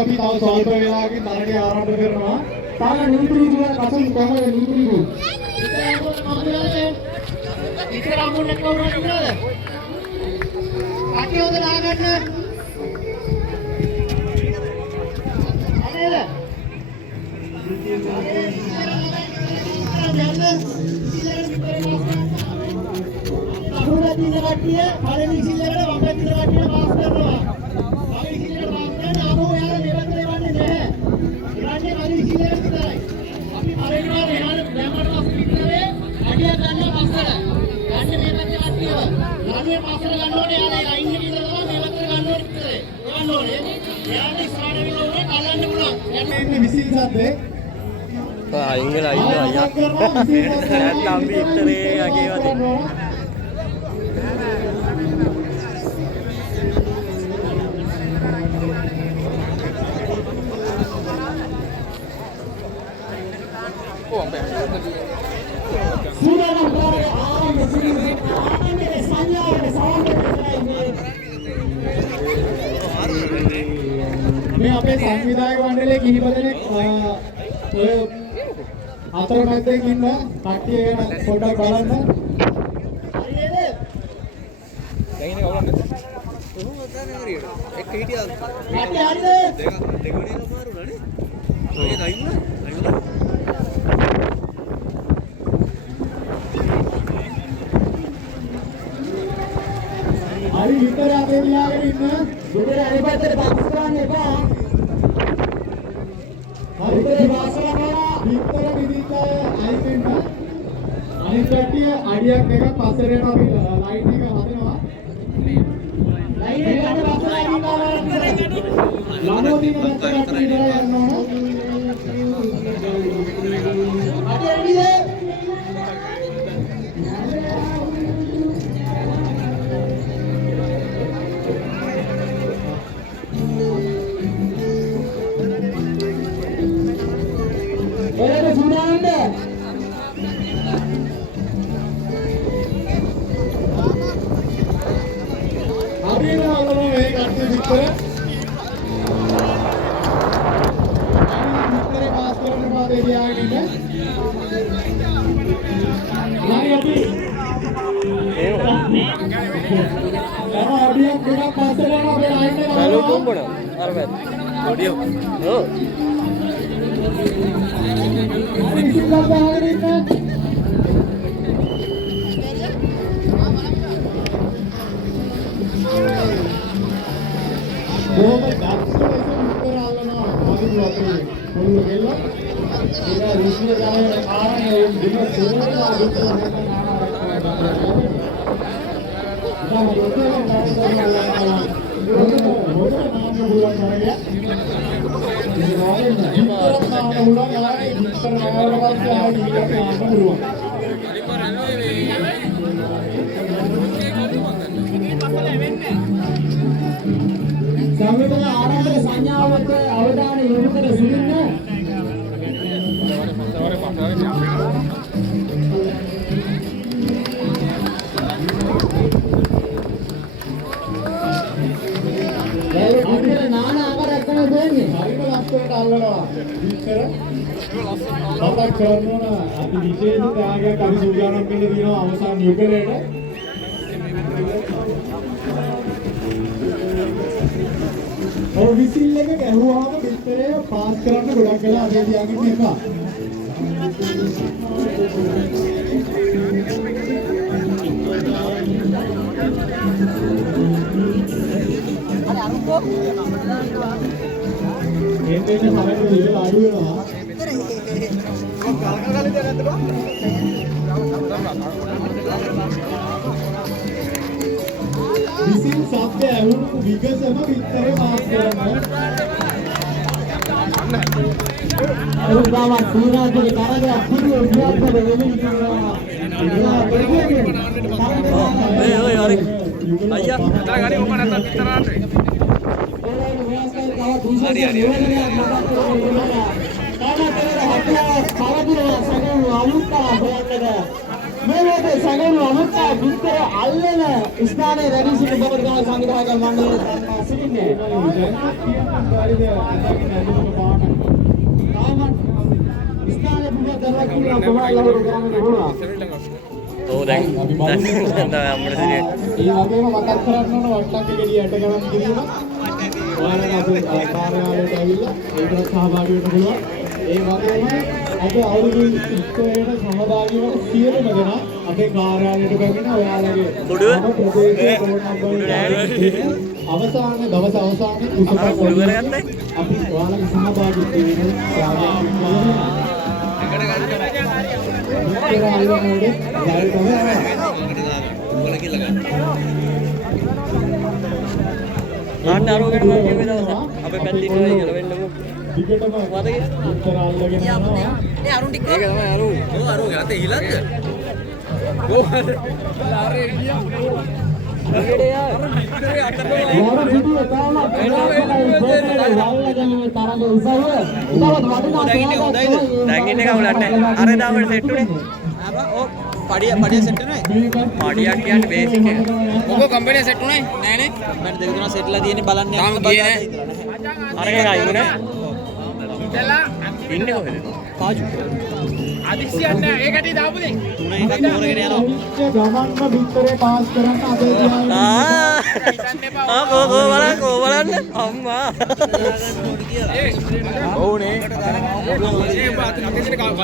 අපි තව ස්වල්ප වේලාවකින් තරගය ආරම්භ කරනවා. තාම නීති රීතිවල කසන් කොහොමද නීති රීති? ඉතර අමුන්න කවුරුද ඉන්නවද? අකියෝද නාගන්න? අනේද? අහුරදින කට්ටිය පළවෙනි සිල්ලකට වම්පැත්තේ කට්ටිය පාස් කරනවා. පළවෙනි සිල්ලකට පාස් කරන ආපහු යාර මෙවන්තේ වන්නේ නැහැ. ඉරන්නේ පළවෙනි සිල්ලකට විතරයි. අපි පළවෙනි වාරේ යන දැම්මට පස්සේ විතරේ අඩිය ගන්න පස්සට. ගන්න මේ පැත්තේ කට්ටිය. ළමයේ පස්සට ගන්න ඕනේ යාර ලයින් එකේ ඉඳලා තමයි මේ පැත්තට ගන්න ඕනේ විතරේ. ගන්න ඕනේ. යාට ඉස්සරහට වෙලා ඕනේ කලන්න පුළුවන්. යන්නේ විසිල් සද්දේ. ඉංගල අයියෝ අයියා නැත්නම් අපි ඉතරේ යගේ වදේ මේ අපේ සංවිධායක මණ්ඩලයේ කිහිප දෙනෙක් අතර මැද්දේ ඉන්න කට්ටිය ගැන පොඩ්ඩක් බලන්න. හරියද? දැන් ඉන්නේ කවුරුන්ද? කොහොමද ගන්නේ හරියට? එක්ක හිටියද? කට්ටිය හරියද? දෙගොඩේ ලමාරුණානේ. ඔය දයින්න. හරි විතර අපේ විලාගෙන ඉන්න. විතර අනිපැත්තට පාස් කරන්න එපා. හරි විතර පාස් කරනවා. විතර විදිහට අයින් වෙන්න. අනිත් කට්ටිය අඩියක් දෙකක් පස්සට යන අපි ලයින් එක හදනවා. ලයින් එක ගන්න පස්සට ලයින් කාරයක් කරගෙන ළමෝදීන පැත්තට කට්ටිය ඉඳලා යන්න ඕන. අඩිය රෙඩිද? ඔයලා සුණාන්ද? හරියට අල්ලනවා මේ කට්ටිය විතර. විතරේ පාස් කරන්න පාදේ තියාගෙන ඉන්න. ළඟ අපි අඩියක් දෙකක් පස්සට යනවා අපේ ලයින් එක. බැලුම් කොම්බන අර බෑ ඔඩියෝ ඔව් හරි ඉස්සෙල්ලා ගහගෙන ඉන්න. කොහොමද දක්ෂ ලෙස උත්තර අල්ලනවා අදින් වතුරේ පොළොව ගෙල්ල. ඒක රුසිය ගානේ ආරන්නේ දින දෙකක් අදිට නැත්නම් සංවිධාන ආරම්භක සංඥාවට අවධානය යොමු කර සිටින්න. අපිට නාන ආකාරයක් තමයි දෙන්නේ. හරිම ලස්සනට අල්ලනවා. විතර මතක් කරනවා අපි විශේෂ ත්‍යාගයක් අපි සූදානම් කරලා තියෙනවා අවසාන යුගලේට. ඔය විසිල් එක ගැහුවාම විතරේ පාස් කරන්න ගොඩක් වෙලා අද තියාගෙන ඉන්නවා. එන්නේ හරියට විදිහට අඩු වෙනවා. විසිල් සබ්ද ඇහුණු විගසම විතරේ පාස් කරනවා. අරුබාව සූරාගේ තරගයක් පුදුම විද්‍යාත්මක වෙමින් ඉන්නවා. ඔය හරි අයියා අතර ගානේ ඔබ නැත්තම් විතරාට හරි හරි මේ වගේ සැඟවුණු අමුත්තා විතර අල්ලන ස්ථානයේ රැඳී සිටින බවර්ගම සංවිධායක මණ්ඩලය දන්වා සිටින්නේ. ස්ථානයේ පුරා දරලා කියන කොමාලවරු ගමනේ වුණා. ඔව් දැන් තමයි අපිට සිටියේ. ඒ වගේම මතක් කරන්න ඕන වට්ටක්ක ගෙඩිය යට ගමන් කිරීම. ඔයාලා අපේ කාර්යාලයට ඇවිල්ලා ඒකට සහභාගී වෙන්න පුළුවන්. ඒ වගේම අද අවුරුදු 21ට සහභාගී වන සියලුම දෙනා අපේ කාර්යාලයට පැමිණ ඔයාලගේ අවසාන දවස් අවසානයේ කුඩු කරගත්තයි. අපි ඔයාලගේ සහභාගීත්වය වෙන ආන්න අරෝගෙන මම කියවේ දවස අපේ පැත්තේ ඉන්නවා කියලා වෙන්නකො. දිගටම වදගේ උත්තර අල්ලගෙන යනවා. ඒ අරුන් ටික ඒක තමයි අරු. ඔව් අරු ගාත ඊලන්ද? ඔව් ආරේ ගියා. ඊඩේ යා. ඉතරේ අතේ යාර විදිය තාම තරඟ උසව ඉතවත් වටිනා දැන් ඉන්නේ කවුලට අර දාවට සෙට් උනේ. ඔව් පඩිය සෙට් උනේ. පඩියක් කියන්නේ බේසික් එක. ඔක කම්පැනි සෙට් උනේ නෑනේ. කම්පැනි දෙක තුනක් සෙට්ලා තියෙන්නේ බලන්න තාම ගියේ නෑ. අරගෙන ආයි උනේ. ඉතලා ඉන්නේ කොහෙද? පාජු. අදිසියන්න ඒකට දාපුනේ. තුන එකක් තෝරගෙන යනවා. ගමන්න විතරේ පාස් කරන්න අපේ කෝ බලන්න අම්මා. ඔව්නේ. ඒ පාත් අතේ කලින්